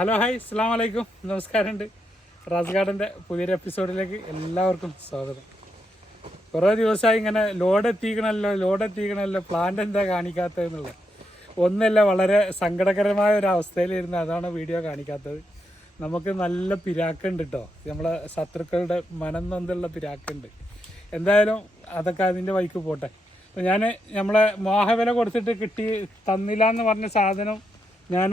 Hello hi അസ്സലാമു അലൈക്കും നമസ്കാരമുണ്ട്. റാസ് ഗാർഡൻ്റെ പുതിയൊരു എപ്പിസോഡിലേക്ക് എല്ലാവർക്കും സ്വാഗതം. കുറേ ദിവസമായി ഇങ്ങനെ ലോഡ് എത്തിക്കണമല്ലോ പ്ലാന്റ് എന്താ കാണിക്കാത്തതെന്നുള്ളത് ഒന്നല്ല, വളരെ സങ്കടകരമായ ഒരു അവസ്ഥയിലിരുന്ന് അതാണ് വീഡിയോ കാണിക്കാത്തത്. നമുക്ക് നല്ല പിരാക്കുണ്ട് കേട്ടോ, നമ്മളെ ശത്രുക്കളുടെ മനം നൊന്തുള്ള പിരാക്കുണ്ട്. എന്തായാലും അതൊക്കെ അതിൻ്റെ വഴിക്ക് പോട്ടെ. അപ്പോൾ നമ്മളെ മോഹവില കൊടുത്തിട്ട് തന്നില്ല എന്ന് പറഞ്ഞ സാധനം ഞാൻ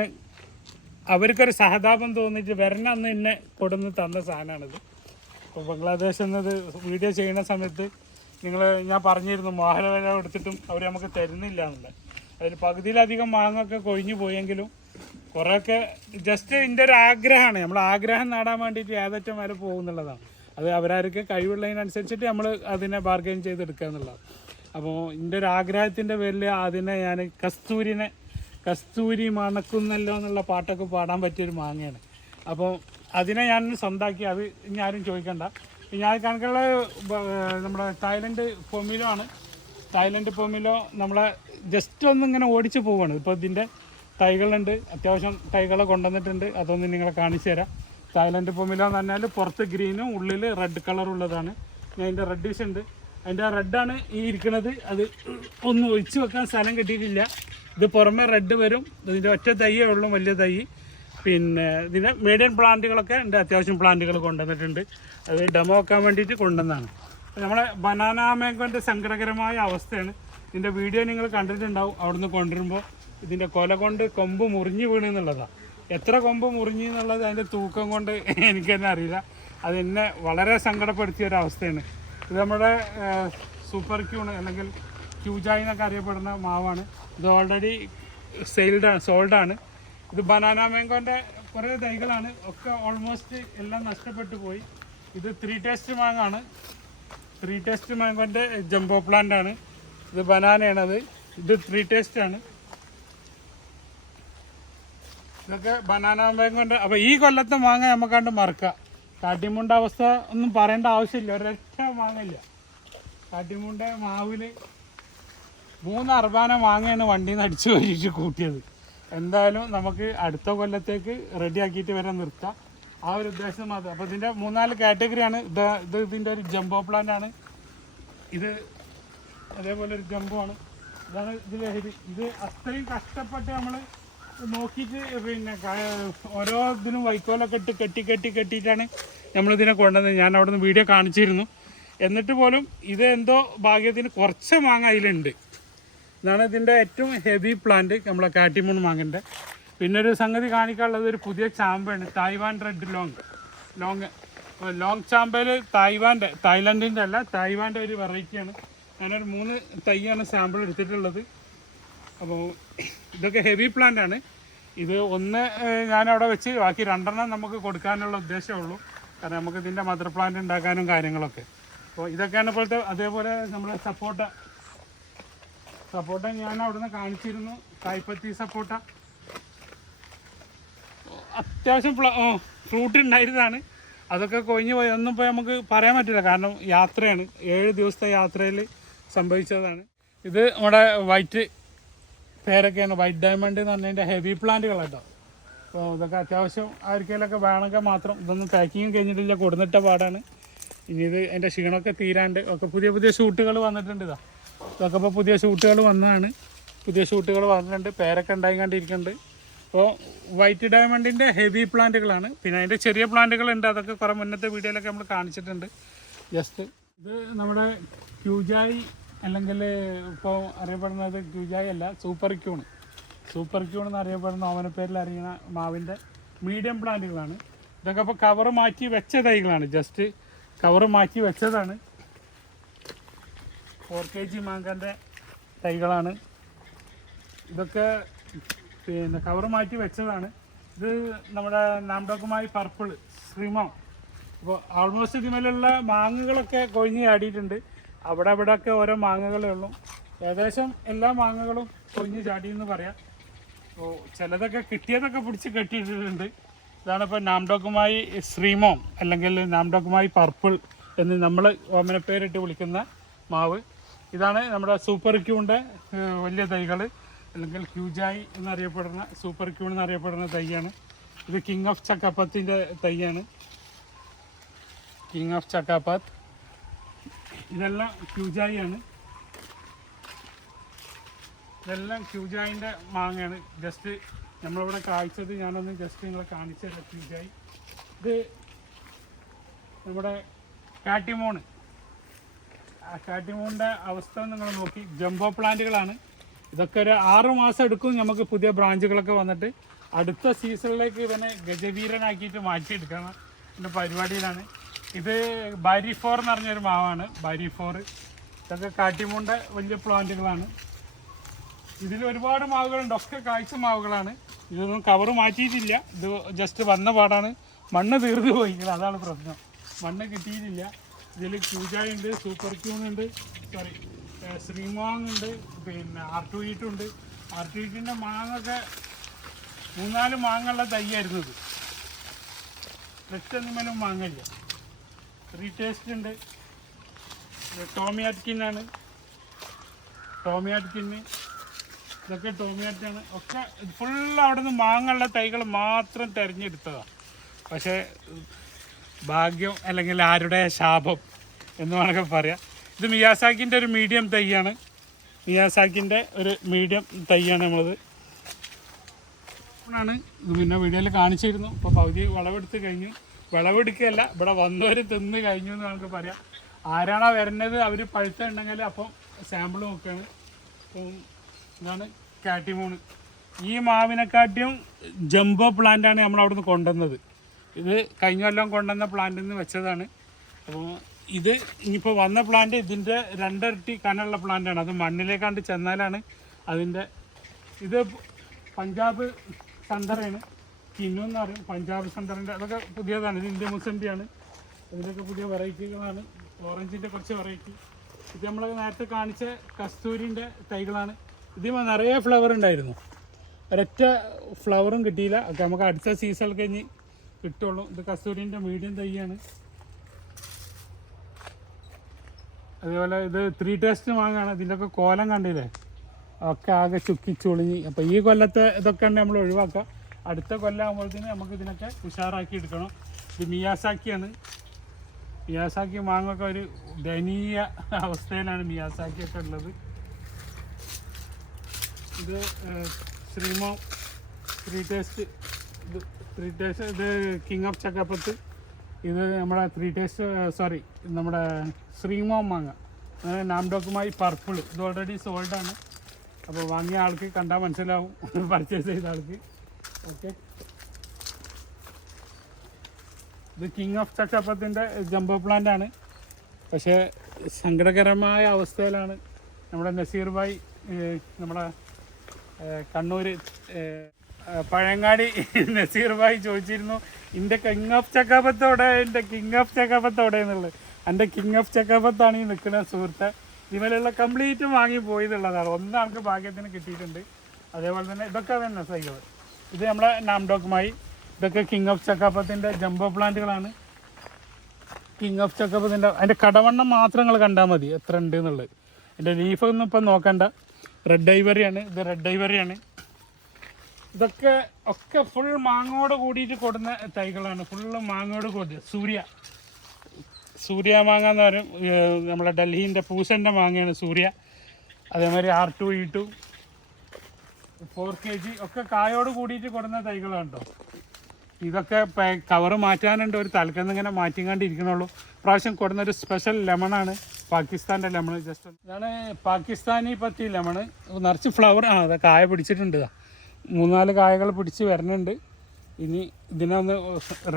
അവർക്കൊരു സഹതാപം തോന്നിയിട്ട് വരണ അന്ന് എന്നെ കൊടുന്ന് തന്ന സാധനമാണിത്. ഇപ്പോൾ ബംഗ്ലാദേശിൽ നിന്നത് വീഡിയോ ചെയ്യുന്ന സമയത്ത് ഞാൻ പറഞ്ഞിരുന്നു മോഹവില കൊടുത്തിട്ടും അവർ നമുക്ക് തരുന്നില്ല എന്നുള്ളത്. അതിൽ പകുതിയിലധികം മാങ്ങൊക്കെ കൊഴിഞ്ഞു പോയെങ്കിലും കുറേയൊക്കെ ജസ്റ്റ് എൻ്റെ ഒരു ആഗ്രഹമാണ്, നമ്മൾ ആഗ്രഹം നേടാൻ വേണ്ടിയിട്ട് ഏതറ്റം വരെ പോകുന്നുള്ളതാണ്. അത് അവരാർക്ക് കഴിവുള്ളതിനനുസരിച്ചിട്ട് നമ്മൾ അതിനെ ബാർഗെയിൻ ചെയ്തെടുക്കുക എന്നുള്ളതാണ്. അപ്പോൾ എൻ്റെ ഒരു ആഗ്രഹത്തിൻ്റെ പേരിൽ അതിനെ ഞാൻ കസ്തൂരി മണക്കുന്നല്ലോ എന്നുള്ള പാട്ടൊക്കെ പാടാൻ പറ്റിയൊരു മാങ്ങയാണ്. അപ്പോൾ അതിനെ ഞാൻ സ്വന്തമാക്കി. അത് ഇനി ആരും ചോദിക്കണ്ട. ഞാൻ കണക്കുള്ള നമ്മുടെ തായ്ലൻഡ് പൊമിലോ നമ്മളെ ജസ്റ്റ് ഒന്നിങ്ങനെ ഓടിച്ച് പോവുകയാണ്. ഇപ്പോൾ ഇതിൻ്റെ തൈകളുണ്ട്, അത്യാവശ്യം തൈകളെ കൊണ്ടുവന്നിട്ടുണ്ട്. അതൊന്ന് നിങ്ങളെ കാണിച്ചു തരാം. തായ്ലൻഡ് പൊമിലോ എന്ന് പറഞ്ഞാൽ പുറത്ത് ഗ്രീനും ഉള്ളിൽ റെഡ് കളറുള്ളതാണ്. ഞാൻ അതിൻ്റെ റെഡിഷ് ഉണ്ട്, അതിൻ്റെ റെഡാണ് ഈ ഇരിക്കുന്നത്. അത് ഒന്നും ഒഴിച്ച് വെക്കാൻ സ്ഥലം കിട്ടിയിട്ടില്ല. ഇത് പുറമെ റെഡ് വരും. ഇതിൻ്റെ ഒറ്റ തൈയേ ഉള്ളൂ, വലിയ തൈ. പിന്നെ ഇതിൻ്റെ മീഡിയം പ്ലാന്റുകളൊക്കെ ഉണ്ട്, അത്യാവശ്യം പ്ലാന്റുകൾ കൊണ്ടുവന്നിട്ടുണ്ട്. അത് ഡെമോ വെക്കാൻ വേണ്ടിയിട്ട് കൊണ്ടുവന്നതാണ്. നമ്മളെ ബനാന മാംഗോൻ്റെ സങ്കടകരമായ അവസ്ഥയാണ്. ഇതിൻ്റെ വീഡിയോ നിങ്ങൾ കണ്ടിട്ടുണ്ടാവും. അവിടുന്ന് കൊണ്ടുവരുമ്പോൾ ഇതിൻ്റെ കൊല കൊണ്ട് കൊമ്പ് മുറിഞ്ഞ് വീണെന്നുള്ളതാണ്. എത്ര കൊമ്പ് മുറിഞ്ഞ് എന്നുള്ളത് അതിൻ്റെ തൂക്കം കൊണ്ട് എനിക്ക് തന്നെ അറിയില്ല. അതെന്നെ വളരെ സങ്കടപ്പെടുത്തിയ ഒരു അവസ്ഥയാണ്. ഇത് നമ്മുടെ സൂപ്പർ ക്യൂൺ അല്ലെങ്കിൽ ക്യൂജായി എന്നൊക്കെ അറിയപ്പെടുന്ന മാവാണ്. ഇത് ഓൾറെഡി സോൾഡാണ്. ഇത് ബനാന മാംഗോൻ്റെ കുറേ തൈകളാണ്, ഒക്കെ ഓൾമോസ്റ്റ് എല്ലാം നഷ്ടപ്പെട്ടു പോയി. ഇത് 3 ടേസ്റ്റ് മാങ്ങാണ്. 3 ടേസ്റ്റ് മാംഗോൻ്റെ ജംബോ പ്ലാന്റ് ആണ്. ഇത് ബനാനയാണത്. ഇത് 3 ടേസ്റ്റ് ആണ്. ഇതൊക്കെ ബനാന മാംഗോൻ്റെ. അപ്പോൾ ഈ കൊല്ലത്തെ മാങ്ങ നമുക്കാണ്ട് മറക്കാം. കാട്ടിമുണ്ട അവസ്ഥ ഒന്നും പറയേണ്ട ആവശ്യമില്ല, ഒരൊറ്റ മാങ്ങയില്ല. കാട്ടിമുണ്ട മാവിൽ 3 അർബാന മാങ്ങയാണ് വണ്ടിയിൽ നിന്ന് അടിച്ചു കഴിഞ്ഞിട്ട് കൂട്ടിയത്. എന്തായാലും നമുക്ക് അടുത്ത കൊല്ലത്തേക്ക് റെഡിയാക്കിയിട്ട് വരെ നിർത്താം, ആ ഒരു ഉദ്ദേശം മാത്രം. അപ്പോൾ ഇതിൻ്റെ 3-4 കാറ്റഗറിയാണ്. ഇതിൻ്റെ ഒരു ജംബോ പ്ലാന്റ് ആണ്. ഇത് അതേപോലെ ഒരു ജംബോ ആണ്. ഇതാണ് ഇത് അത്രയും കഷ്ടപ്പെട്ട് നമ്മൾ നോക്കിയിട്ട് പിന്നെ ഓരോ ഇതിനും വൈക്കോലൊക്കെ ഇട്ട് കെട്ടിയിട്ടാണ് നമ്മളിതിനെ കൊണ്ടുവന്നത്. ഞാൻ അവിടെ നിന്ന് വീഡിയോ കാണിച്ചിരുന്നു. എന്നിട്ട് പോലും ഇത് എന്തോ ഭാഗ്യത്തിന് കുറച്ച് മാങ്ങ അതിലുണ്ട്. ഇതാണ് ഇതിൻ്റെ ഏറ്റവും ഹെവി പ്ലാന്റ്, നമ്മളെ കാട്ടിമൂൺ മാങ്ങൻ്റെ. പിന്നെ ഒരു സംഗതി കാണിക്കാനുള്ളത് ഒരു പുതിയ ചാമ്പയാണ്, തായ്വാൻ റെഡ് ലോങ് ചാമ്പയിൽ തായ്ലൻഡിൻ്റെ അല്ല, തായ്വാൻ്റെ ഒരു വെറൈറ്റിയാണ്. ഞാനൊരു 3 തൈയാണ് സാമ്പിൾ എടുത്തിട്ടുള്ളത്. അപ്പോൾ ഇതൊക്കെ ഹെവി പ്ലാന്റ് ആണ്. ഇത് ഒന്ന് ഞാനവിടെ വെച്ച് ബാക്കി 2 നമുക്ക് കൊടുക്കാനുള്ള ഉദ്ദേശമുള്ളൂ. കാരണം നമുക്ക് ഇതിൻ്റെ മദർ പ്ലാന്റ് ഉണ്ടാക്കാനും കാര്യങ്ങളൊക്കെ. അപ്പോൾ ഇതൊക്കെയാണ് ഇപ്പോഴത്തെ. അതേപോലെ നമ്മുടെ സപ്പോട്ട ഞാൻ അവിടെ നിന്ന് കാണിച്ചിരുന്നു. കായ്പത്തി സപ്പോട്ട അത്യാവശ്യം ഫ്രൂട്ട് ഉണ്ടായിരുന്നതാണ്. അതൊക്കെ കൊഴിഞ്ഞ് പോയി. ഒന്നും പോയി നമുക്ക് പറയാൻ പറ്റില്ല, കാരണം യാത്രയാണ്, 7 ദിവസത്തെ യാത്രയിൽ സംഭവിച്ചതാണ്. ഇത് നമ്മുടെ വൈറ്റ് പേരൊക്കെയാണ്, വൈറ്റ് ഡയമണ്ട് എന്ന് പറഞ്ഞതിൻ്റെ ഹെവി പ്ലാന്റുകൾ കേട്ടോ. അപ്പോൾ ഇതൊക്കെ അത്യാവശ്യം ആർക്കെങ്കിലൊക്കെ വേണമെങ്കിൽ മാത്രം. ഇതൊന്നും പാക്കിങ് കഴിഞ്ഞിട്ടില്ല, കൊടുന്നിട്ട പാടാണ്. ഇനി ഇത് എൻ്റെ ക്ഷീണമൊക്കെ തീരാണ്ട് ഒക്കെ പുതിയ ഷൂട്ടുകൾ വന്നിട്ടുണ്ട്. ഇതൊക്കെ ഇപ്പോൾ പുതിയ ഷൂട്ടുകൾ വന്നിട്ടുണ്ട്. പേരൊക്കെ ഉണ്ടായി കണ്ടിരിക്കുന്നുണ്ട്. അപ്പോൾ വൈറ്റ് ഡയമണ്ടിൻ്റെ ഹെവി പ്ലാന്റുകളാണ്. പിന്നെ അതിൻ്റെ ചെറിയ പ്ലാന്റുകളുണ്ട്, അതൊക്കെ കുറേ മുന്നത്തെ വീഡിയോയിലൊക്കെ നമ്മൾ കാണിച്ചിട്ടുണ്ട്. ജസ്റ്റ് ഇത് നമ്മുടെ ക്യൂജായി അല്ലെങ്കിൽ ഇപ്പോൾ അറിയപ്പെടുന്നത് ക്യൂജായി അല്ല, സൂപ്പർ ക്യൂൺ എന്നറിയപ്പെടുന്ന ഓമനപ്പേരിൽ അറിയുന്ന മാവിൻ്റെ മീഡിയം പ്ലാന്റുകളാണ്. ഇതൊക്കെ ഇപ്പോൾ കവറ് മാറ്റി വെച്ച തൈകളാണ്, ജസ്റ്റ് കവറ് മാറ്റി വെച്ചതാണ്. 4 kg മാങ്ങൻ്റെ തൈകളാണ് ഇതൊക്കെ. പിന്നെ കവറ് മാറ്റി വെച്ചതാണ്. ഇത് നമ്മുടെ നാംഡോക്കുമായി പർപ്പിൾ ശ്രീമം. അപ്പോൾ ആൾമോസ്റ്റ് ഇതിമേലുള്ള മാങ്ങകളൊക്കെ കൊഴിഞ്ഞ് ചാടിയിട്ടുണ്ട്. അവിടെയൊക്കെ ഓരോ മാങ്ങകളേ ഉള്ളൂ. ഏകദേശം എല്ലാ മാങ്ങകളും കൊഴിഞ്ഞ് ചാടിയെന്ന് പറയാം. അപ്പോൾ ചിലതൊക്കെ കിട്ടിയതൊക്കെ പിടിച്ച് കെട്ടിയിട്ടിട്ടുണ്ട്. ഇതാണിപ്പോൾ നാംഡോക്കുമായി ശ്രീമോം അല്ലെങ്കിൽ നാംഡോക്കുമായി പർപ്പിൾ എന്ന് നമ്മൾ ഓമനപ്പേരിട്ട് വിളിക്കുന്ന മാവ്. ഇതാണ് നമ്മുടെ സൂപ്പർ ക്യൂണിൻ്റെ വലിയ തൈകൾ, അല്ലെങ്കിൽ ക്യൂജായി എന്നറിയപ്പെടുന്ന സൂപ്പർ ക്യൂൺ എന്നറിയപ്പെടുന്ന തൈയാണ്. ഇത് കിങ് ഓഫ് ചക്കപ്പത്തിൻ്റെ തൈയാണ്. കിങ് ഓഫ് ചക്കാപ്പാത്ത്. ഇതെല്ലാം ക്യൂജായിയാണ്. ഇതെല്ലാം ക്യൂജായിൻ്റെ മാങ്ങയാണ്. ജസ്റ്റ് നമ്മളിവിടെ കായ്ച്ചത് ഞാനൊന്ന് ജസ്റ്റ് നിങ്ങളെ കാണിച്ചു തരാം. ക്യൂജായി. ഇത് നമ്മുടെ കാട്ടിമൂൺ. ആ കാട്ടിമൂണിൻ്റെ അവസ്ഥ നിങ്ങൾ നോക്കി. ജംബോ പ്ലാന്റുകളാണ് ഇതൊക്കെ. ഒരു 6 മാസം എടുക്കും നമുക്ക് പുതിയ ബ്രാഞ്ചുകളൊക്കെ വന്നിട്ട് അടുത്ത സീസണിലേക്ക് ഇവനെ ഗജവീരനാക്കിയിട്ട് മാറ്റിയെടുക്കണം എൻ്റെ പരിപാടിയിലാണ്. ഇത് ബാരി 4 എന്ന് പറഞ്ഞൊരു മാവാണ്. ബാരി 4 ഇതൊക്കെ കാട്ടിമൂണിൻ്റെ വലിയ പ്ലാന്റുകളാണ്. ഇതിൽ ഒരുപാട് മാവുകളുണ്ട്. ഒക്കെ കായ്ച്ച മാവുകളാണ്. ഇതൊന്നും കവറ് മാറ്റിയിട്ടില്ല. ഇത് ജസ്റ്റ് വന്ന പാടാണ്. മണ്ണ് തീർന്നു പോയില്ല, അതാണ് പ്രശ്നം. മണ്ണ് കിട്ടിയിട്ടില്ല. ഇതിൽ ക്യൂജായി ഉണ്ട്, സൂപ്പർ ക്യൂൺ ഉണ്ട്, സോറി ശ്രീമോങ് ഉണ്ട്, പിന്നെ R2E2 ഉണ്ട്. R2E2ൻ്റെ മാങ്ങൊക്കെ 3-4 മാങ്ങയുള്ള തൈയായിരുന്നു. ഇത് ഒറ്റൊന്നുമേലും മാങ്ങയില്ല. റീടേസ്റ്റ് ഉണ്ട്. ടോമിയാറ്റ്കിന്നാണ്. ടോമിയാറ്റ്കിന്ന് ഇതൊക്കെ ടോമിയാറ്റാണ്. ഒക്കെ ഫുള്ള് അവിടെ നിന്ന് മാങ്ങയുള്ള തൈകൾ മാത്രം തിരഞ്ഞെടുത്തതാണ്. പക്ഷേ ഭാഗ്യം അല്ലെങ്കിൽ ആരുടെ ശാപം എന്ന് വേണമെങ്കിൽ പറയാം. ഇത് മിയാസാക്കിൻ്റെ ഒരു മീഡിയം തൈയാണ്. മിയാസാക്കിൻ്റെ ഒരു മീഡിയം തൈയാണ് നമ്മളത്. ഇത് പിന്നെ വീഡിയോയിൽ കാണിച്ചിരുന്നു. ഇപ്പോൾ പകുതി വിളവെടുത്ത് കഴിഞ്ഞു. വിളവെടുക്കുകയല്ല, ഇവിടെ വന്നവർ തിന്ന് കഴിഞ്ഞു എന്ന് നമുക്ക് പറയാം. ആരാണോ വരുന്നത് അവർ പഴുത്തുണ്ടെങ്കിൽ അപ്പം സാമ്പിൾ നോക്കുകയാണ്. അപ്പം ഇതാണ് കാട്ടിമൂണ്. ഈ മാവിനെക്കാട്ടിയും ജംബോ പ്ലാന്റാണ് നമ്മൾ അവിടെ നിന്ന് കൊണ്ടുവന്നത്. ഇത് കഴിഞ്ഞ കൊല്ലം കൊണ്ടുവന്ന പ്ലാന്റിൽ നിന്ന് വെച്ചതാണ്. അപ്പോൾ ഇത് ഇനിയിപ്പോൾ വന്ന പ്ലാന്റ് ഇതിൻ്റെ 2 ഇരട്ടി കനമുള്ള പ്ലാന്റാണ്. അത് മണ്ണിലേക്കാണ്ട് ചെന്നാലാണ് അതിൻ്റെ. ഇത് പഞ്ചാബ് സന്തറയാണ്. കിന്നു എന്ന് പറയും. പഞ്ചാബ് സന്തറിൻ്റെ അതൊക്കെ പുതിയതാണ്. ഇത് ഇന്ത്യ മുസമ്പിയാണ്. ഇതിലൊക്കെ പുതിയ വെറൈറ്റികളാണ്. ഓറഞ്ചിൻ്റെ കുറച്ച് വെറൈറ്റി. ഇത് നമ്മൾ നേരത്തെ കാണിച്ച കസ്തൂരിൻ്റെ തൈകളാണ്. ഇതിൽ നിറയെ ഫ്ലവർ ഉണ്ടായിരുന്നു. ഒരൊറ്റ ഫ്ലവറും കിട്ടിയില്ല. ഒക്കെ നമുക്ക് അടുത്ത സീസൺ കഴിഞ്ഞ് കിട്ടുള്ളൂ. ഇത് കസ്തൂരിൻ്റെ മീഡിയം തൈയാണ്. അതേപോലെ ഇത് 3 ടേസ്റ്റ് മാങ്ങാണ്. ഇതിൻ്റെയൊക്കെ കോലം കണ്ടില്ലേ, ഒക്കെ ആകെ ചുക്കിച്ചുളിഞ്ഞ്. അപ്പോൾ ഈ കൊല്ലത്തെ ഇതൊക്കെ ഉണ്ട് നമ്മൾ ഒഴിവാക്കുക. അടുത്ത കൊല്ലമാകുമ്പോഴത്തേന് നമുക്ക് ഇതിനൊക്കെ ഉഷാറാക്കി എടുക്കണം. ഇത് മിയാസാക്കിയാണ്. മിയാസാക്കി മാങ്ങൊക്കെ ഒരു ദയനീയ അവസ്ഥയിലാണ് മിയാസാക്കിയൊക്കെ ഉള്ളത്. ഇത് ശ്രീമോ 3 ടേസ്റ്റ്. ഇത് കിങ് ഓഫ് ചക്കപ്പത്ത്. ഇത് നമ്മുടെ 3 ടേസ്റ്റ് സോറി നമ്മുടെ ശ്രീമോ മാങ്ങ. നാംഡോക്കുമായി പർപ്പിൾ. ഇത് ഓൾറെഡി സോൾഡാണ്. അപ്പോൾ വാങ്ങിയ ആൾക്ക് കണ്ടാൽ മനസ്സിലാവും, പർച്ചേസ് ചെയ്ത ആൾക്ക്. ഓക്കെ, ഇത് കിങ് ഓഫ് ചക്കപ്പത്തിൻ്റെ ജംബോ പ്ലാന്റ് ആണ്. പക്ഷേ സങ്കടകരമായ അവസ്ഥയിലാണ് നമ്മുടെ നസീർ ഭായ്. നമ്മുടെ കണ്ണൂർ പഴയങ്ങാടി നസീർ ഭായ് ചോദിച്ചിരുന്നു, എൻ്റെ കിങ് ഓഫ് ചക്കാപത്തോടെ, എൻ്റെ കിങ് ഓഫ് ചക്കാപത്തോടെ എന്നുള്ളത്. എൻ്റെ കിങ് ഓഫ് ചക്കാപത്താണ് ഈ നിൽക്കുന്ന സുഹൃത്തെ. ഇതിമേലുള്ള കംപ്ലീറ്റ് വാങ്ങി പോയതുള്ളതാണ്. ഒന്നാൾക്ക് ഭാഗ്യത്തിന് കിട്ടിയിട്ടുണ്ട്. അതേപോലെ തന്നെ ഇതൊക്കെ തന്നെ സൈകൾ. ഇത് നമ്മുടെ നാംഡോക്കുമായി. ഇതൊക്കെ കിങ് ഓഫ് ചക്കാപത്തിൻ്റെ ജംബോ പ്ലാന്റുകളാണ്. കിങ് ഓഫ് ചക്കാപത്തിൻ്റെ അതിൻ്റെ കടവണ്ണം മാത്രം നിങ്ങൾ കണ്ടാൽ മതി എത്ര ഉണ്ട് എന്നുള്ളത്. എൻ്റെ ലീഫൊന്നും ഇപ്പം നോക്കണ്ട. റെഡ് ഐവറിയാണ്. ഇത് റെഡ് ഐവറിയാണ്. ഇതൊക്കെ ഒക്കെ ഫുൾ മാങ്ങോട് കൂടിയിട്ട് കൊടുന്ന തൈകളാണ്. ഫുള്ള് മാങ്ങോട് കൂടി. സൂര്യ മാങ്ങ എന്ന് പറയും. നമ്മളെ ഡൽഹീൻ്റെ പൂസൻ്റെ മാങ്ങയാണ് സൂര്യ. അതേമാതിരി R2E2 4 kg ഒക്കെ കായോട് കൂടിയിട്ട് കൊടുന്ന തൈകളാണ് കേട്ടോ. ഇതൊക്കെ കവറ് മാറ്റാനുണ്ട്. ഒരു തലക്കെന്ന് ഇങ്ങനെ മാറ്റിക്കൊണ്ടിരിക്കണുള്ളൂ. പ്രാവശ്യം കൊടുന്നൊരു സ്പെഷ്യൽ ലെമണാണ്. പാകിസ്ഥാൻ്റെ ലെമൺ. ജസ്റ്റ് ഇതാണ് പാകിസ്ഥാനി പത്തി ലെമണ്. നിറച്ച് ഫ്ലവർ. അത് കായ പിടിച്ചിട്ടുണ്ട്. 3-4 കായകൾ പിടിച്ച് വരുന്നുണ്ട്. ഇനി ഇതിനെ ഒന്ന്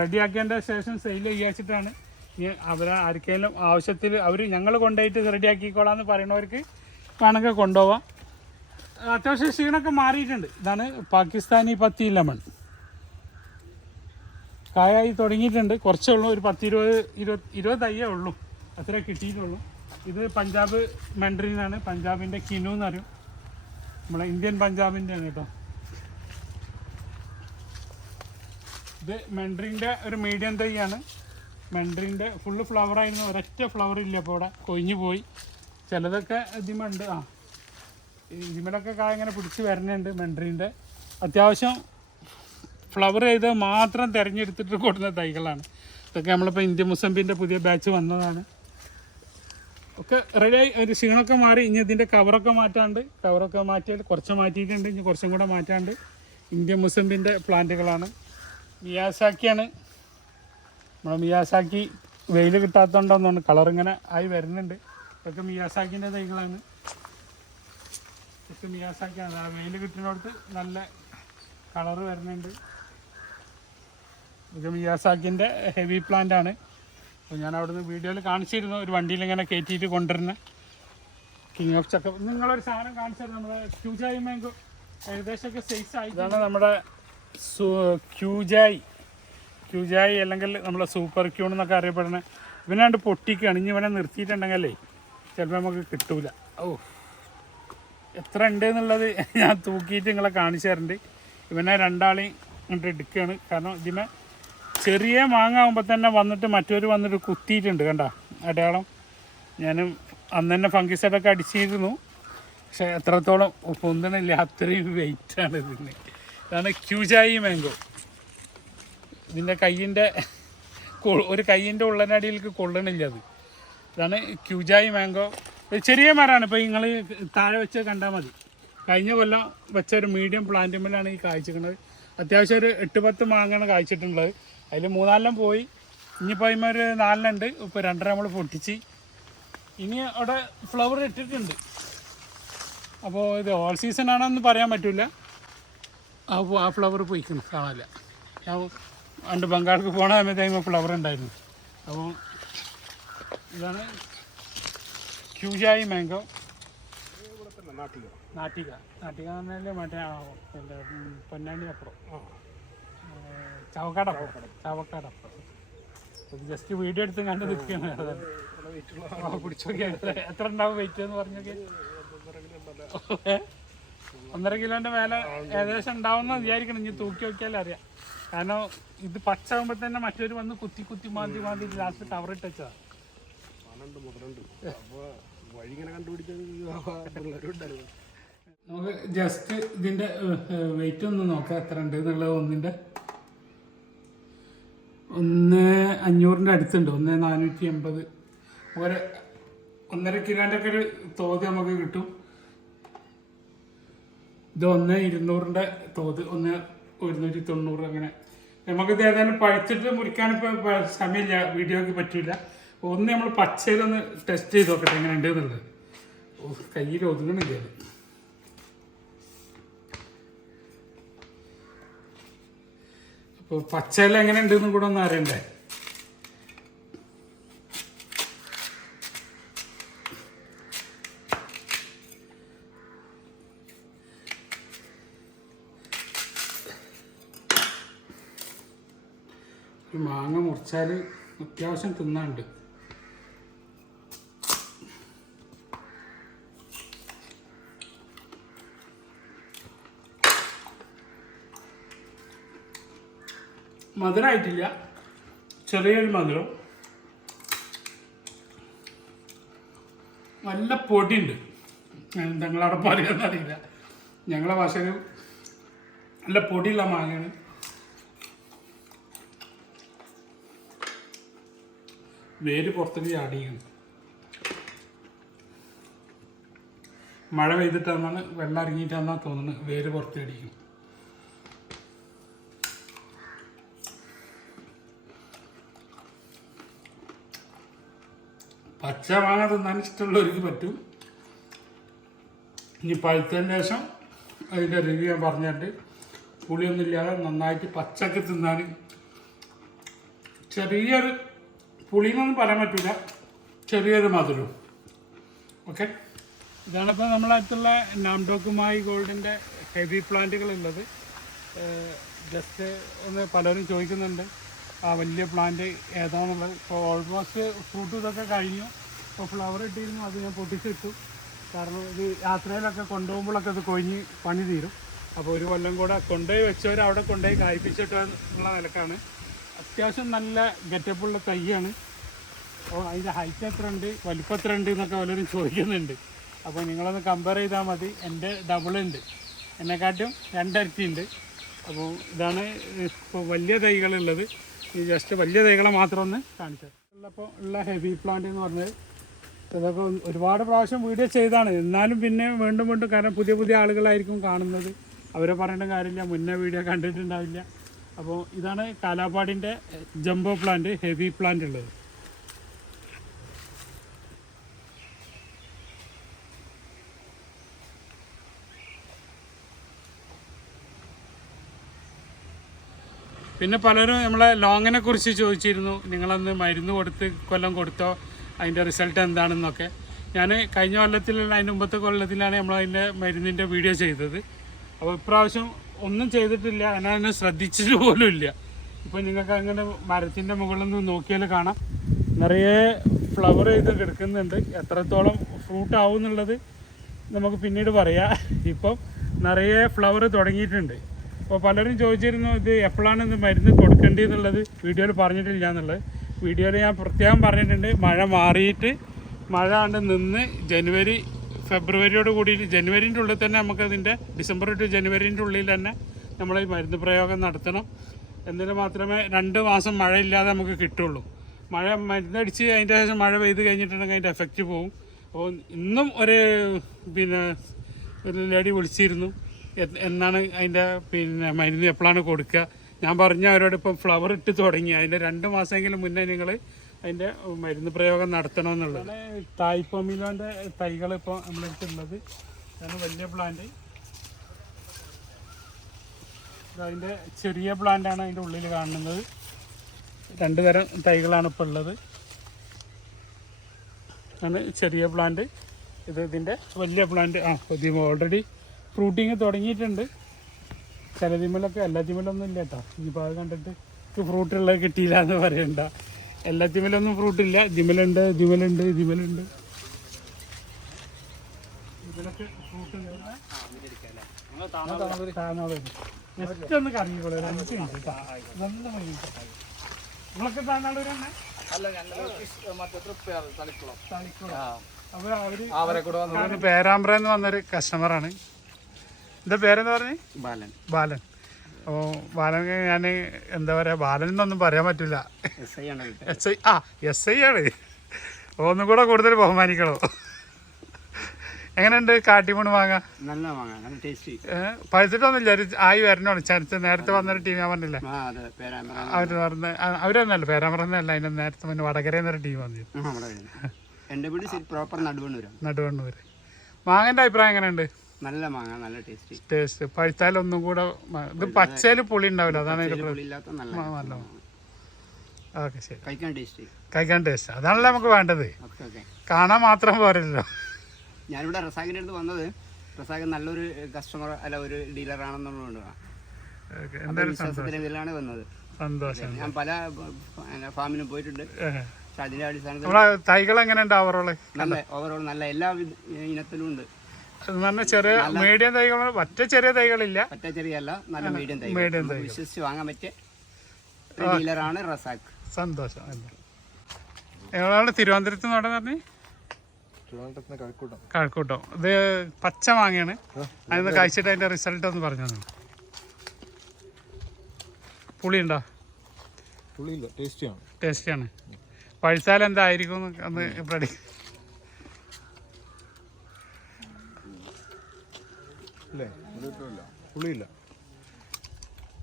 റെഡിയാക്കിയതിൻ്റെ ശേഷം സെയിൽ ചെയ്യാച്ചിട്ടാണ്. ഇനി അവരെ ആർക്കെങ്കിലും ആവശ്യത്തിൽ അവർ ഞങ്ങൾ കൊണ്ടുപോയിട്ട് റെഡിയാക്കിക്കോളാമെന്ന് പറയുന്നവർക്ക് വേണമെങ്കിൽ കൊണ്ടുപോവാം. അത്യാവശ്യം ക്ഷീണമൊക്കെ മാറിയിട്ടുണ്ട്. ഇതാണ് പാകിസ്ഥാനി പത്തി ലെമൺ. കായായി തുടങ്ങിയിട്ടുണ്ട്. കുറച്ചേ ഉള്ളൂ. ഒരു 10-20 തയ്യേ ഉള്ളൂ. അത്ര കിട്ടിയിട്ടുള്ളൂ. ഇത് പഞ്ചാബ് മെൻഡറിനാണ്. പഞ്ചാബിൻ്റെ കിനു എന്ന് പറയും. നമ്മളെ ഇന്ത്യൻ പഞ്ചാബിൻ്റെ ആണ് കേട്ടോ. ഇത് മെൻഡറിൻ്റെ ഒരു മീഡിയം തൈയാണ്. മെൻഡറിൻ്റെ ഫുള്ള് ഫ്ലവറായിരുന്നു. ഒരൊറ്റ ഫ്ലവർ ഇല്ല. അപ്പോൾ ഇവിടെ കൊഴിഞ്ഞു പോയി. ചിലതൊക്കെ ഇതിമുണ്ട്. ഇതിമലൊക്കെ കായ ഇങ്ങനെ പിടിച്ച് വരുന്നുണ്ട്. മെൻഡറിൻ്റെ അത്യാവശ്യം ഫ്ലവർ ചെയ്ത് മാത്രം തിരഞ്ഞെടുത്തിട്ട് കൊടുക്കുന്ന തൈകളാണ്. ഇതൊക്കെ നമ്മളിപ്പോൾ ഇന്ത്യൻ മുസമ്പിൻ്റെ പുതിയ ബാച്ച് വന്നതാണ്. ഒക്കെ റെഡിയായി, ഒരു ക്ഷീണമൊക്കെ മാറി. ഇനി ഇതിൻ്റെ കവറൊക്കെ മാറ്റാണ്ട്, കവറൊക്കെ മാറ്റിയാൽ കുറച്ച് മാറ്റിയിട്ടുണ്ട്, ഇനി കുറച്ചും കൂടെ മാറ്റാണ്ട്. ഇന്ത്യൻ മുസമ്പിൻ്റെ പ്ലാന്റുകളാണ്. മിയാസാക്കിയാണ്. നമ്മൾ മിയാസാക്കി വെയിൽ കിട്ടാത്തതുകൊണ്ടൊന്നാണ് കളറിങ്ങനെ ആയി വരുന്നുണ്ട്. ഇതൊക്കെ മിയാസാക്കിൻ്റെ തൈകളാണ്. ഇതൊക്കെ മിയാസാക്കിയാണ്. ആ വെയിൽ കിട്ടുന്നിടത്ത് നല്ല കളറ് വരുന്നുണ്ട്. ഇതൊക്കെ മിയാസാക്കിൻ്റെ ഹെവി പ്ലാന്റ് ആണ്. അപ്പോൾ ഞാൻ അവിടുന്ന് വീഡിയോയിൽ കാണിച്ചിരുന്നു, ഒരു വണ്ടിയിൽ ഇങ്ങനെ കയറ്റിയിട്ട് കൊണ്ടുവരുന്ന കിങ് ഓഫ് ചക്ക. നിങ്ങളൊരു സാധനം കാണിച്ചത് നമ്മുടെ ക്യൂജായി മാംഗോ ഏകദേശമൊക്കെ സൈസ് ആയി. ഇതാണ് നമ്മുടെ ക്യൂജായി അല്ലെങ്കിൽ നമ്മളെ സൂപ്പർ ക്യൂൺ എന്നൊക്കെ അറിയപ്പെടുന്നത്. ഇവനാണ്ട് പൊട്ടിക്കുകയാണ്. ഇനി ഇവനെ നിർത്തിയിട്ടുണ്ടെങ്കിലേ ചിലപ്പോൾ നമുക്ക് കിട്ടൂല. ഓ, എത്ര ഉണ്ട് എന്നുള്ളത് ഞാൻ തൂക്കിയിട്ട് നിങ്ങളെ കാണിച്ചു തരുന്നുണ്ട്. ഇവനെ രണ്ടാളെയും ഇങ്ങോട്ട് എടുക്കുകയാണ്. കാരണം ഇതിനെ ചെറിയ മാങ്ങ ആകുമ്പോൾ തന്നെ വന്നിട്ട് മറ്റൊരു വന്നിട്ട് കുത്തിയിട്ടുണ്ട്, കണ്ട അടയാളം. ഞാനും അന്ന് തന്നെ ഫംഗിസൈഡൊക്കെ അടിച്ചിരുന്നു, പക്ഷെ എത്രത്തോളം പൊന്തണില്ല, അത്രയും വെയിറ്റാണ് ഇതിന്. ഇതാണ് ക്യൂജായി മാംഗോ. ഇതിൻ്റെ കയ്യിൻ്റെ ഒരു കയ്യിൻ്റെ ഉള്ളനടിയിലേക്ക് കൊള്ളണില്ല അത്. ഇതാണ് ക്യൂജായി മാംഗോ. ചെറിയ മരമാണ്. ഇപ്പോൾ നിങ്ങൾ താഴെ വെച്ച് കണ്ടാൽ മതി. കഴിഞ്ഞ കൊല്ലം വെച്ച ഒരു മീഡിയം പ്ലാന്റുമ്മലാണ് ഈ കായ്ച്ചിരിക്കുന്നത്. അത്യാവശ്യം ഒരു 8-10 മാങ്ങയാണ് കായ്ച്ചിട്ടുള്ളത്. അതിൽ 3-4 പോയി. ഇനിയിപ്പോൾ അതിന്മേൽ ഒരു 4 ഉണ്ട്. ഇപ്പോൾ 2 നമ്മൾ പൊട്ടിച്ച് ഇനി അവിടെ ഫ്ലവർ ഇട്ടിട്ടുണ്ട്. അപ്പോൾ ഇത് ഓൾ സീസൺ ആണെന്ന് പറയാൻ പറ്റില്ല. അപ്പോൾ ആ ഫ്ലവർ പോയിക്കുന്നു, കാണാനില്ല. ഞാൻ പണ്ട് ബംഗാൾക്ക് പോണ സമയത്ത് അതിന്മേൽ ഫ്ലവർ ഉണ്ടായിരുന്നു. അപ്പോൾ ഇതാണ് ക്യൂജായി മാംഗോ. നാട്ടിക എന്ന് പറഞ്ഞാൽ മറ്റേ പൊന്നാനി അപ്പുറം, ചാവക്കാടപ്പുറം. ജസ്റ്റ് വീഡിയോ എടുത്ത് കണ്ട് നിൽക്കുകയാണ്. പിടിച്ചു നോക്കിയാൽ എത്ര ഉണ്ടാവും വെയിറ്റ് എന്ന് പറഞ്ഞൊക്കെ? 1.5 കിലോൻ്റെ മേലെ ഏകദേശം ഉണ്ടാവുമെന്ന് വിചാരിക്കണം. ഇനി തൂക്കി നോക്കിയാലും അറിയാം. കാരണം ഇത് പച്ചാകുമ്പോൾ തന്നെ മറ്റൊരു വന്ന് കുത്തി മാന്തി ലാസ്റ്റ് കവർ ഇട്ട് വെച്ചതാണ്. നമുക്ക് ജസ്റ്റ് ഇതിൻ്റെ വെയിറ്റ് ഒന്ന് നോക്കാം എത്ര ഉണ്ട് എന്നുള്ളത്. 1,500-ൻ്റെ അടുത്തുണ്ട്. 1,480. ഒരു 1.5 കിലോൻ്റെ ഒക്കെ ഒരു തോത് നമുക്ക് കിട്ടും. ഇത് 1,200-ൻ്റെ തോത്, 1,190 അങ്ങനെ. നമുക്കിത് ഏതായാലും പഴുത്തിട്ട് മുറിക്കാനിപ്പോൾ സമയമില്ല, വീഡിയോക്ക് പറ്റില്ല. ഒന്ന് നമ്മൾ പച്ചയിലൊന്ന് ടെസ്റ്റ് ചെയ്ത് നോക്കട്ടെ എങ്ങനെ ഉണ്ട് എന്നുള്ളത്. കയ്യിൽ ഒതുങ്ങണില്ല അത്. അപ്പോൾ പച്ചയില എങ്ങനെ ഉണ്ടെന്നും കൂടെ ഒന്ന് അറിയണ്ടേ. ഒരു മാങ്ങ മുറിച്ചാൽ അത്യാവശ്യം തിന്നാണ്ട്. മധുരമായിട്ടില്ല, ചെറിയൊരു മധുരം. നല്ല പൊടിയുണ്ട്. ഞങ്ങളവിടെ പറയാന്നറിയില്ല, ഞങ്ങളെ ഭാഷയിൽ നല്ല പൊടിയുള്ള മാങ്ങയാണ്. വേര് പുറത്തേക്ക് ചാടിയാണ്. മഴ പെയ്തിട്ടാണെന്നാണ്, വെള്ളം ഇറങ്ങിയിട്ടാണെന്നാണ് തോന്നുന്നത് വേര് പുറത്ത് ചാടിക്കും. പച്ച മാങ്ങ തിന്നാൻ ഇഷ്ടമുള്ളവർക്ക് പറ്റും. ഇനി പഴുത്തതിന് ശേഷം അതിൻ്റെ റിവ്യൂ ഞാൻ പറഞ്ഞിട്ട്, പുളിയൊന്നുമില്ലാതെ നന്നായിട്ട് പച്ചക്ക് തിന്നാൻ. ചെറിയൊരു പുളിന്നൊന്നും പറയാൻ പറ്റില്ല, ചെറിയൊരു മധുരം. ഓക്കെ, ഇതാണിപ്പോൾ നമ്മളടുത്തുള്ള നാംഡോക്കുമായി ഗോൾഡിൻ്റെ ഹെവി പ്ലാന്റുകളുള്ളത്. ജസ്റ്റ് ഒന്ന് പലരും ചോദിക്കുന്നുണ്ട് ആ വലിയ പ്ലാന്റ് ഏതാണെന്നുള്ളത്. ഇപ്പോൾ ഓൾമോസ്റ്റ് ഫ്രൂട്ട് ഇതൊക്കെ കഴിഞ്ഞു. ഇപ്പോൾ ഫ്ലവർ ഇട്ടിരുന്നു, അത് ഞാൻ പൊട്ടിച്ചിട്ടു. കാരണം ഇത് യാത്രയിലൊക്കെ കൊണ്ടുപോകുമ്പോഴൊക്കെ ഇത് കൊഴിഞ്ഞ് പണി തീരും. അപ്പോൾ ഒരു കൊല്ലം കൂടെ കൊണ്ടുപോയി വെച്ചവർ അവിടെ കൊണ്ടുപോയി കായ്പ്പിച്ചിട്ടുള്ള നിലക്കാണ്. അത്യാവശ്യം നല്ല ഗെറ്റപ്പുള്ള തൈയാണ്. അപ്പോൾ അതിൻ്റെ ഹൈറ്റ് എത്ര ഉണ്ട്, വലിപ്പം എത്ര ഉണ്ട് എന്നൊക്കെ പലരും ചോദിക്കുന്നുണ്ട്. അപ്പോൾ നിങ്ങളൊന്ന് കമ്പയർ ചെയ്താൽ മതി. എൻ്റെ ഡബിളുണ്ട്, എന്നെക്കാട്ടും 2 ഇരട്ടി ഉണ്ട്. അപ്പോൾ ഇതാണ് ഇപ്പോൾ വലിയ തൈകളുള്ളത്. ഈ ജസ്റ്റ് വലിയ തൈകളെ മാത്രം ഒന്ന് കാണിച്ചത്. ഉള്ളപ്പോൾ ഉള്ള ഹെവി പ്ലാന്റ് എന്ന് പറഞ്ഞത് ഇതൊക്കെ ഒരുപാട് പ്രാവശ്യം വീഡിയോ ചെയ്താണ്, എന്നാലും പിന്നെ വീണ്ടും വീണ്ടും, കാരണം പുതിയ പുതിയ ആളുകളായിരിക്കും കാണുന്നത്, അവരെ പറയേണ്ട കാര്യമില്ല, മുന്നേ വീഡിയോ കണ്ടിട്ടുണ്ടാവില്ല. അപ്പോൾ ഇതാണ് കാലാപ്പാടിൻ്റെ ജംബോ പ്ലാന്റ്, ഹെവി പ്ലാന്റ് ഉള്ളത്. പിന്നെ പലരും നമ്മളെ ലോങ്ങിനെ കുറിച്ച് ചോദിച്ചിരുന്നു, നിങ്ങളന്ന് മരുന്ന് കൊല്ലം കൊടുത്തോ, അതിൻ്റെ റിസൾട്ട് എന്താണെന്നൊക്കെ. ഞാൻ കഴിഞ്ഞ കൊല്ലത്തിലുള്ള അതിൻ്റെ മുമ്പത്തെ കൊല്ലത്തിലാണ് നമ്മളതിൻ്റെ മരുന്നിൻ്റെ വീഡിയോ ചെയ്തത്. അപ്പോൾ ഇപ്രാവശ്യം ഒന്നും ചെയ്തിട്ടില്ല, അതിനെ ശ്രദ്ധിച്ചിട്ട് പോലും ഇല്ല. ഇപ്പോൾ നിങ്ങൾക്ക് അങ്ങനെ മരത്തിൻ്റെ മുകളിൽ നിന്ന് നോക്കിയാൽ കാണാം, നിറയെ ഫ്ലവർ ചെയ്ത് കിടക്കുന്നുണ്ട്. എത്രത്തോളം ഫ്രൂട്ട് ആവും എന്നുള്ളത് നമുക്ക് പിന്നീട് പറയാം. ഇപ്പം നിറയെ ഫ്ലവർ തുടങ്ങിയിട്ടുണ്ട്. അപ്പോൾ പലരും ചോദിച്ചിരുന്നു ഇത് എപ്പോഴാണ് ഇത് മരുന്ന് കൊടുക്കേണ്ടതെന്നുള്ളത്, വീഡിയോയിൽ പറഞ്ഞിട്ടില്ല എന്നുള്ളത്. വീഡിയോയിൽ ഞാൻ പ്രത്യേകം പറഞ്ഞിട്ടുണ്ട്, മഴ മാറിയിട്ട് മഴ കണ്ട് നിന്ന് ജനുവരി ഫെബ്രുവരിയോട് കൂടിയിട്ട്, ജനുവരിൻ്റെ ഉള്ളിൽ തന്നെ നമുക്കതിൻ്റെ ഡിസംബർ ടു ജനുവരിൻ്റെ ഉള്ളിൽ തന്നെ നമ്മൾ ഈ മരുന്ന് പ്രയോഗം നടത്തണം. എന്നിട്ട് മാത്രമേ 2 മാസം മഴയില്ലാതെ നമുക്ക് കിട്ടുള്ളൂ. മരുന്നടിച്ച് അതിൻ്റെ ശേഷം മഴ പെയ്ത് കഴിഞ്ഞിട്ടുണ്ടെങ്കിൽ അതിൻ്റെ എഫക്റ്റ് പോകും. അപ്പോൾ ഇന്നും ഒരു ലേഡി വിളിച്ചിരുന്നു, എന്നാണ് അതിൻ്റെ മരുന്ന് എപ്പോഴാണ് കൊടുക്കുക. ഞാൻ പറഞ്ഞ അവരോട് ഇപ്പം ഫ്ലവർ ഇട്ട് തുടങ്ങി, അതിൻ്റെ 2 മാസമെങ്കിലും മുന്നേ നിങ്ങൾ അതിൻ്റെ മരുന്ന് പ്രയോഗം നടത്തണമെന്നുള്ളത്. തായ്പൊമിലോൻ്റെ തൈകൾ ഇപ്പോൾ നമ്മുടെ അടുത്തുള്ളത്. അതാണ് വലിയ പ്ലാന്റ്. അതിൻ്റെ ചെറിയ പ്ലാന്റാണ് അതിൻ്റെ ഉള്ളിൽ കാണുന്നത്. 2 തരം തൈകളാണ് ഇപ്പോൾ ഉള്ളത്. ആണ് ചെറിയ പ്ലാന്റ്. ഇതിൻ്റെ വലിയ പ്ലാന്റ്. ഓൾറെഡി ഫ്രൂട്ടിങ് തുടങ്ങിയിട്ടുണ്ട്. ചിലതിമലൊക്കെ, എല്ലാത്തിമലൊന്നും ഇല്ല കേട്ടോ. ഇനിയിപ്പോൾ അത് കണ്ടിട്ട് ഫ്രൂട്ടുള്ളത് കിട്ടിയില്ല എന്ന് പറയണ്ട. എല്ലാത്തിമലൊന്നും ഫ്രൂട്ടില്ല. ഇതിമലുണ്ട്. ഇതിലൊക്കെ ഫ്രൂട്ട് ജസ്റ്റ് ഒന്ന് കറങ്ങിക്കോളൂ, 5 മിനിറ്റ് കേട്ടോ. നിങ്ങളൊക്കെ താന്നാളൂർ തന്നെ? അപ്പോൾ അവര് പേരാമ്പ്ര എന്ന് വന്നൊരു കസ്റ്റമറാണ്. എൻ്റെ പേരെന്ന് പറഞ്ഞ് ബാലൻ. അപ്പോൾ ബാലൻ ഞാൻ എന്താ പറയുക, ബാലൻ എന്നൊന്നും പറയാൻ പറ്റില്ല. എസ് ഐ ആണ്. അപ്പോൾ ഒന്നും കൂടെ കൂടുതൽ ബഹുമാനിക്കണോ. എങ്ങനെയുണ്ട് കാട്ടിമൂണ് മാങ്ങ? നല്ല മാങ്ങ, നല്ല ടേസ്റ്റി. പഴുത്തിട്ടൊന്നുമില്ല, ആയി വരണോളൂ. നേരത്തെ വന്നൊരു ടീം ഞാൻ പറഞ്ഞില്ലേ, അവർ തന്നെയല്ല, പേരാമ്പ്രന്നല്ല, അതിൻ്റെ നേരത്തെ മുന്നേ വടകരയിൽ നിന്നൊരു ടീം വന്നിരുന്നു. എൻ്റെ വീട് പ്രോപ്പർ നടുവണ്ണൂര്. മാങ്ങൻ്റെ അഭിപ്രായം എങ്ങനെയുണ്ട്? നല്ല മാങ്ങ, നല്ല ടേസ്റ്റ്. പഴുത്താലൊന്നും കൂടെ ഇത് പച്ചയിൽ പുളി ഉണ്ടാവില്ല, അതാണ് നല്ല. ഓക്കെ, ശരി. കഴിക്കാൻ ടേസ്റ്റ്, അതാണല്ലോ നമുക്ക് വേണ്ടത്. കാണാൻ മാത്രം പോരല്ലോ. ഞാനിവിടെ റസാഖിൻ്റെ അടുത്ത് വന്നത്, റസാഖ് നല്ലൊരു കസ്റ്റമർ അല്ല, ഒരു ഡീലർ ആണെന്നുള്ളതുകൊണ്ട് വിശ്വാസത്തിലാണ് വന്നത്. സന്തോഷം. ഞാൻ പല ഫാമിനും പോയിട്ടുണ്ട്. അതിന്റെ അടിസ്ഥാനത്തിൽ തൈകൾ എങ്ങനെയുണ്ട്? ഓവറോൾ നല്ല എല്ലാ ഇനത്തിലും ഉണ്ട്. ചെറിയ മീഡിയം തൈകൾ, മറ്റേ ചെറിയ തൈകളില്ല, മറ്റേ ചെറിയല്ല, നല്ല മീഡിയം തൈ വിശ്വസിച്ച് വാങ്ങാൻ പറ്റിയ ഡീലറാണ് റസാഖ്. സന്തോഷം. എവിടെയാണ്? തിരുവനന്തപുരത്ത് നിന്ന് അവിടെ പറഞ്ഞ് കഴക്കൂട്ടം. ഇത് പച്ച മാങ്ങയാണ്. അതിന്ന് കഴിച്ചിട്ട് അതിന്റെ റിസൾട്ട് ഒന്ന് പറഞ്ഞു തന്നെ. പുളിയുണ്ടോ? ടേസ്റ്റിയാണ്. പഴുത്താൽ എന്തായിരിക്കും ഒന്ന് പ്രടി.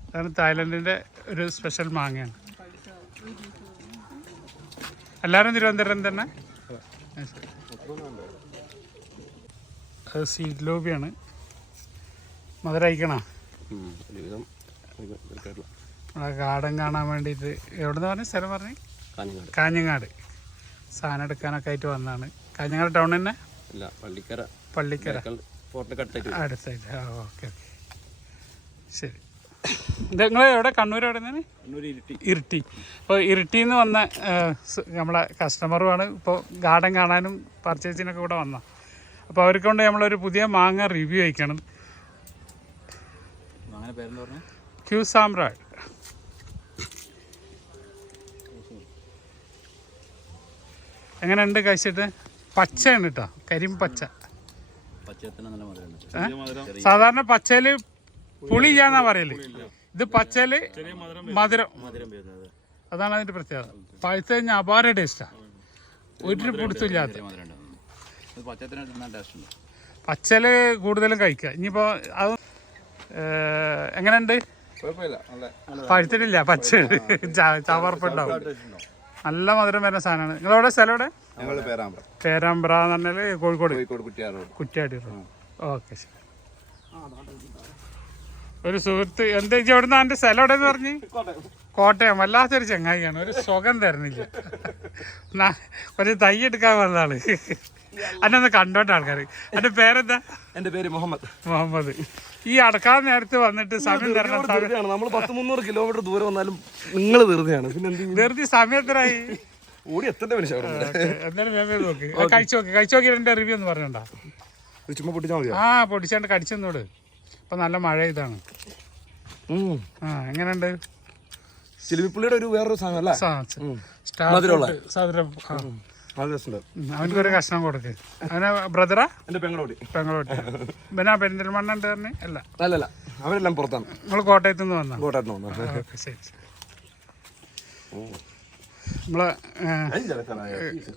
അതാണ് തായ്ലൻഡിന്റെ ഒരു സ്പെഷ്യൽ മാങ്ങയാണ്. എല്ലാവരും തിരുവനന്തപുരം തന്നെ. അത് സീഡ് ലോബിയാണ്. മധുരം അയക്കണോ? നമ്മളെ ഗാർഡൻ കാണാൻ വേണ്ടിയിട്ട്. എവിടെ നിന്ന് പറഞ്ഞ സ്ഥലം പറഞ്ഞ്? കാഞ്ഞങ്ങാട്. സാധനം എടുക്കാനൊക്കെ ആയിട്ട് വന്നതാണ്. കാഞ്ഞങ്ങാട് ടൗൺ തന്നെ? പള്ളിക്കര അടുത്തായിട്ട്. ഓക്കെ. ശരി. നിങ്ങൾ എവിടെ? കണ്ണൂർ എവിടെ നിന്നാണ്? ഇരിട്ടി. അപ്പോൾ ഇരിട്ടിയിൽ നിന്ന് വന്ന നമ്മളെ കസ്റ്റമറുമാണ്. ഇപ്പോൾ ഗാർഡൻ കാണാനും പർച്ചേസിനൊക്കെ കൂടെ വന്ന. അപ്പോൾ അവർക്ക് കൊണ്ട് നമ്മളൊരു പുതിയ മാങ്ങ റിവ്യൂ അയക്കണം. ക്യൂ സാമ്രാഡ്. എങ്ങനെയുണ്ട് കഴിച്ചിട്ട്? പച്ചയാണ് കേട്ടോ, കരിമ്പച്ച. സാധാരണ പച്ചയിൽ പുളി ഇല്ലാന്നാ പറയല്. ഇത് പച്ചല് മധുരം, അതാണ് അതിന്റെ പ്രത്യേകത. പഴുത്ത് കഴിഞ്ഞാൽ അപാര ടേസ്റ്റാ, ഒരു പിടുത്തില്ലാത്ത. പച്ചല് കൂടുതലും കഴിക്കുക. ഇനിയിപ്പോ അത് എങ്ങനെയുണ്ട്? പഴുത്തിട്ടില്ല, പച്ച ചവർപ്പുണ്ടാവും. നല്ല മധുരം വരുന്ന സാധനമാണ്. നിങ്ങളവിടെ സ്ഥലം എവിടെ? പേരാമ്പ്ര എന്ന് പറഞ്ഞാല് കോഴിക്കോട് കുറ്റ്യാടി. ഓക്കെ, ശരി. ഒരു സുഹൃത്ത് എന്താ എവിടുന്ന എന്റെ സ്ഥലം എവിടെയെന്ന് പറഞ്ഞ്? കോട്ടയം. വല്ലാത്തൊരു ചങ്ങായിയാണ്, ഒരു സുഖം തരുന്നില്ല. ഒരു തൈ എടുക്കാൻ വന്നതാണ്. അന്നെ ഒന്ന് കണ്ടോട്ടെ ആൾക്കാർ. എന്റെ പേരെന്താ? എന്റെ പേര് മുഹമ്മദ്. മുഹമ്മദ്. ഈ അടക്കാൻ നേരത്ത് വന്നിട്ട് സമയം തരണം. നമ്മൾ 100-300 കിലോമീറ്റർ ദൂരം വന്നാലും നിങ്ങൾ വെറുതെയാണ്. പിന്നെ വെറുതെ സമയത്തിനായി ഓടി എത്തേണ്ട മനുഷ്യ. എന്തായാലും വേഗം നോക്ക്, കഴിച്ചു നോക്കി എന്റെ റിവ്യൂ ഒന്ന് പറഞ്ഞോണ്ടാ. ചുമ്മാ പൊട്ടിച്ചാൽ മതിയോ? ആ, പൊടിച്ചാണ്ട് കടിച്ചെന്നോട്. ഇപ്പൊ നല്ല മഴ ഇതാണ്. എങ്ങനെയുണ്ട്? ചിലിമിപ്പുള്ളിയുടെ ഒരു വേറൊരു സാധനം അല്ലേ? അവനക്കൊരു കഷ്ണം കൊടുക്ക്. അവനെ ബ്രദറാ? എന്റെ പെങ്ങളോടി. പിന്നെ പെരിന്തൽമണ്ണ ഉണ്ട് പറഞ്ഞ്? അല്ലല്ല, അവരെല്ലാം പുറത്താണ്. നിങ്ങൾ കോട്ടയത്ത് നിന്ന് വന്നാ? കോട്ടയത്ത് നിന്ന് വന്നു. ശരി. നമ്മള്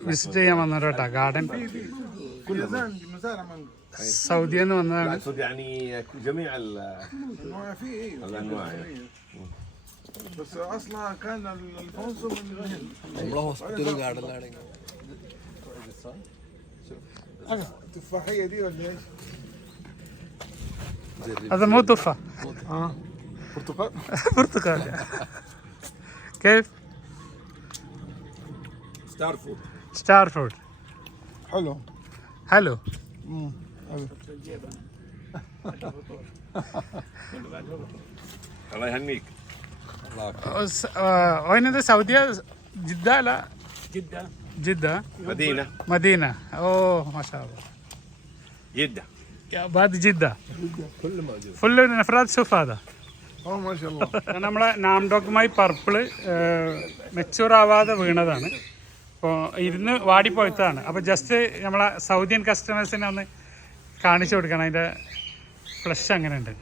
വിസിറ്റ് ചെയ്യാൻ വന്നോട്ടാ ഗാർഡൻ. സൗദിന്ന് വന്നതാണ്. هذا مو تفاح. برتقال. برتقال. كيف؟ ستار فود. حلو. حلو. الله يهنيك. وين هذا؟ سعودية؟ جدة؟ لا، جدة. مدينة. اوه ما شاء الله. جدة. بعد جدة. فل نفرات. شوف هذا. ما شاء الله. നമ്മളെ നാംഡോക്കുമായി പർപ്പിള് മെച്ചൂർ ആവാതെ വീണതാണ്. അപ്പോൾ ഇരുന്ന് വാടിപ്പോയതാണ്. അപ്പോൾ ജസ്റ്റ് നമ്മളെ സൗദിയൻ കസ്റ്റമേഴ്സിനെ ഒന്ന് കാണിച്ചു കൊടുക്കണം അതിൻ്റെ ഫ്ലഷ് അങ്ങനെയുണ്ട്.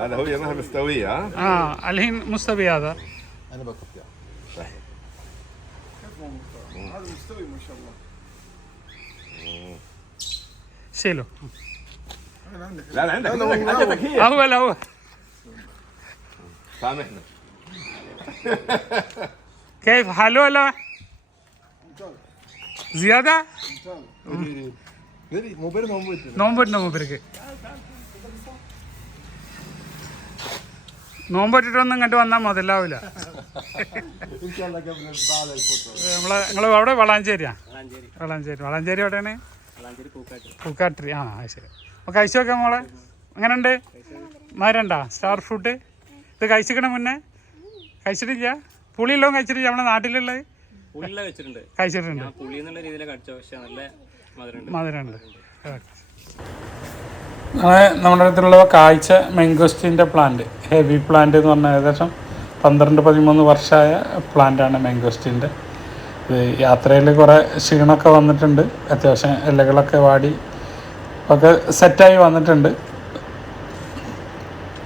هذا هو يمها مستوية. الحين مستوي هذا. أنا بقطع. صحيح. هذا مستوي ما شاء الله. شيله. لا عندك هي. أول سامحنا. كيف حلو ولا زيادة؟ നോമ്പിട്ട് നോമ്പിട്ടിട്ടൊന്നും ഇങ്ങോട്ട് വന്നാൽ മുതലാവില്ല. നിങ്ങൾ അവിടെ വളാഞ്ചേരിയാ? വളാഞ്ചേരി എവിടെയാണ്? പൂക്കാട്ടിരി. ശരി. അപ്പോൾ കഴിച്ചു നോക്കാം മോളെ. എങ്ങനെയുണ്ട്? മരണ്ടാ സ്റ്റാർ ഫ്രൂട്ട്? ഇത് കഴിച്ചിക്കണ മുന്നേ? കഴിച്ചിട്ടില്ല? പുളിയെല്ലാം കഴിച്ചിട്ടില്ല? നമ്മുടെ നാട്ടിലുള്ളത് കഴിച്ചിട്ടുണ്ട്. മധുരമുണ്ട്. നമ്മുടെ അടുത്തുള്ള കാഴ്ച മാംഗോസ്റ്റിൻ്റെ പ്ലാന്റ്, ഹെവി പ്ലാന്റ് എന്ന് പറഞ്ഞാൽ ഏകദേശം 12-13 വർഷമായ പ്ലാന്റാണ് മാംഗോസ്റ്റിൻ്റെ. ഇത് യാത്രയിൽ കുറേ ക്ഷീണമൊക്കെ വന്നിട്ടുണ്ട്. അത്യാവശ്യം ഇലകളൊക്കെ വാടി ഒക്കെ സെറ്റായി വന്നിട്ടുണ്ട്.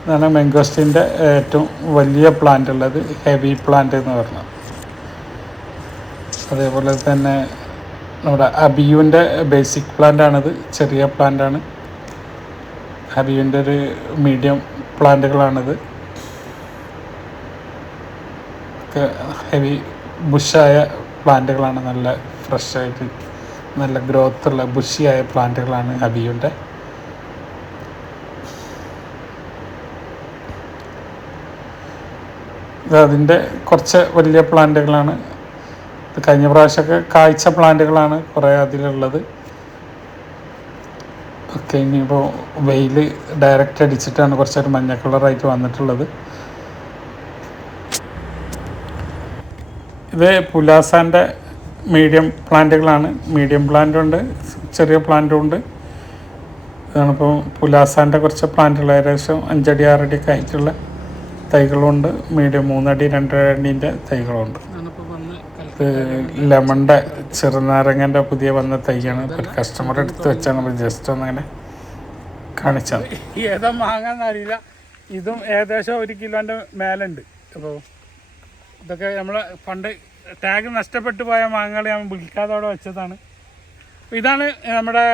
ഇതാണ് മാംഗോസ്റ്റിൻ്റെ ഏറ്റവും വലിയ പ്ലാന്റ് ഉള്ളത്, ഹെവി പ്ലാന്റ് എന്ന് പറഞ്ഞത്. അതേപോലെ തന്നെ നമ്മുടെ അബിയുവിൻ്റെ ബേസിക് പ്ലാന്റാണിത്, ചെറിയ പ്ലാന്റാണ്. അബിയുവിൻ്റെ ഒരു മീഡിയം പ്ലാന്റുകളാണിത്. ഒക്കെ ഹെവി ബുഷായ പ്ലാന്റുകളാണ്, നല്ല ഫ്രഷായിട്ട് നല്ല ഗ്രോത്തുള്ള ബുഷിയായ പ്ലാന്റുകളാണ് അബിയുവിൻ്റെ. അതിൻ്റെ കുറച്ച് വലിയ പ്ലാന്റുകളാണ്. ഇത് കഴിഞ്ഞ പ്രാവശ്യമൊക്കെ കായ്ച്ച പ്ലാന്റുകളാണ് കുറേ അതിലുള്ളത്. ഒക്കെ ഇനിയിപ്പോൾ വെയിൽ ഡയറക്റ്റ് അടിച്ചിട്ടാണ് കുറച്ചൊരു മഞ്ഞ കളറായിട്ട് വന്നിട്ടുള്ളത്. ഇത് പുലാസാൻ്റെ മീഡിയം പ്ലാന്റുകളാണ്. മീഡിയം പ്ലാന്റും ഉണ്ട്, ചെറിയ പ്ലാന്റും ഉണ്ട്. ഇതാണിപ്പോൾ പുലാസാൻ്റെ കുറച്ച് പ്ലാന്റുകൾ, ഏകദേശം 5 അടി 6 അടിയൊക്കെ ആയിട്ടുള്ള തൈകളുണ്ട്. മീഡിയം 3 അടി 2 അടീൻ്റെ തൈകളുണ്ട്. ഇത് ലെമണിൻ്റെ ചെറുനാരങ്ങൻ്റെ പുതിയ വന്ന തൈയാണ്. ഒരു കസ്റ്റമർ എടുത്ത് വെച്ചാൽ നമ്മൾ ജസ്റ്റ് ഒന്നങ്ങനെ കാണിച്ചാൽ ഏതാ മാങ്ങാന്നറിയില്ല. ഇതും ഏകദേശം 1 കിലോൻ്റെ മേലുണ്ട്. അപ്പോൾ ഇതൊക്കെ നമ്മൾ പണ്ട് ടാഗ് നഷ്ടപ്പെട്ടു പോയ മാങ്ങകൾ ഞാൻ വിൽക്കാതെ അവിടെ വെച്ചതാണ്. ഇതാണ് നമ്മുടെ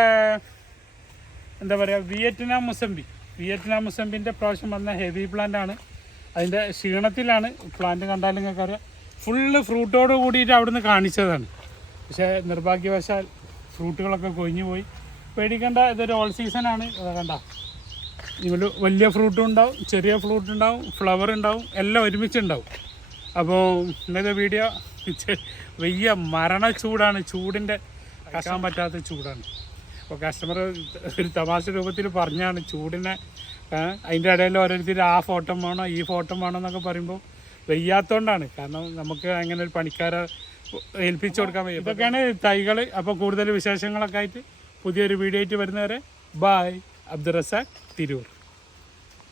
എന്താ പറയുക വിയറ്റ്നാം മുസംബിൻ്റെ പ്രാവശ്യം വന്ന ഹെവി പ്ലാന്റ് ആണ്. അതിൻ്റെ ക്ഷീണത്തിലാണ്. പ്ലാന്റ് കണ്ടാലും നിങ്ങൾക്ക് അറിയാം ഫുള്ള് ഫ്രൂട്ടോട് കൂടിയിട്ട് അവിടുന്ന് കാണിച്ചതാണ്. പക്ഷേ നിർഭാഗ്യവശാൽ ഫ്രൂട്ടുകളൊക്കെ കൊഴിഞ്ഞു പോയി. പേടിക്കേണ്ട, ഇതൊരു ഓൾ സീസണാണ്. കണ്ട ഇതിൽ വലിയ ഫ്രൂട്ടും ഉണ്ടാവും, ചെറിയ ഫ്രൂട്ട് ഉണ്ടാവും, ഫ്ലവർ ഉണ്ടാവും, എല്ലാം ഒരുമിച്ചുണ്ടാവും. അപ്പോൾ ഇന്നത്തെ വീഡിയോ വലിയ മരണ ചൂടാണ്. ചൂടിൻ്റെ കക്കാൻ പറ്റാത്ത ചൂടാണ്. അപ്പോൾ കസ്റ്റമർ ഒരു തമാശ രൂപത്തിൽ പറഞ്ഞാണ് ചൂടിനെ അതിൻ്റെ ഇടയിൽ ഓരോരുത്തർ ആ ഫോട്ടോ വേണോ ഈ ഫോട്ടോ വേണോ എന്നൊക്കെ പറയുമ്പോൾ വയ്യാത്തതുകൊണ്ടാണ്. കാരണം നമുക്ക് അങ്ങനെ ഒരു പണിക്കാരെ ഏൽപ്പിച്ചു കൊടുക്കാൻ വയ്യ. ഇതൊക്കെയാണ് തൈകൾ. അപ്പോൾ കൂടുതൽ വിശേഷങ്ങളൊക്കെ ആയിട്ട് പുതിയൊരു വീഡിയോ ആയിട്ട് വരുന്നവരെ ബായ്. അബ്ദുൾ റസാഖ്, തിരൂർ.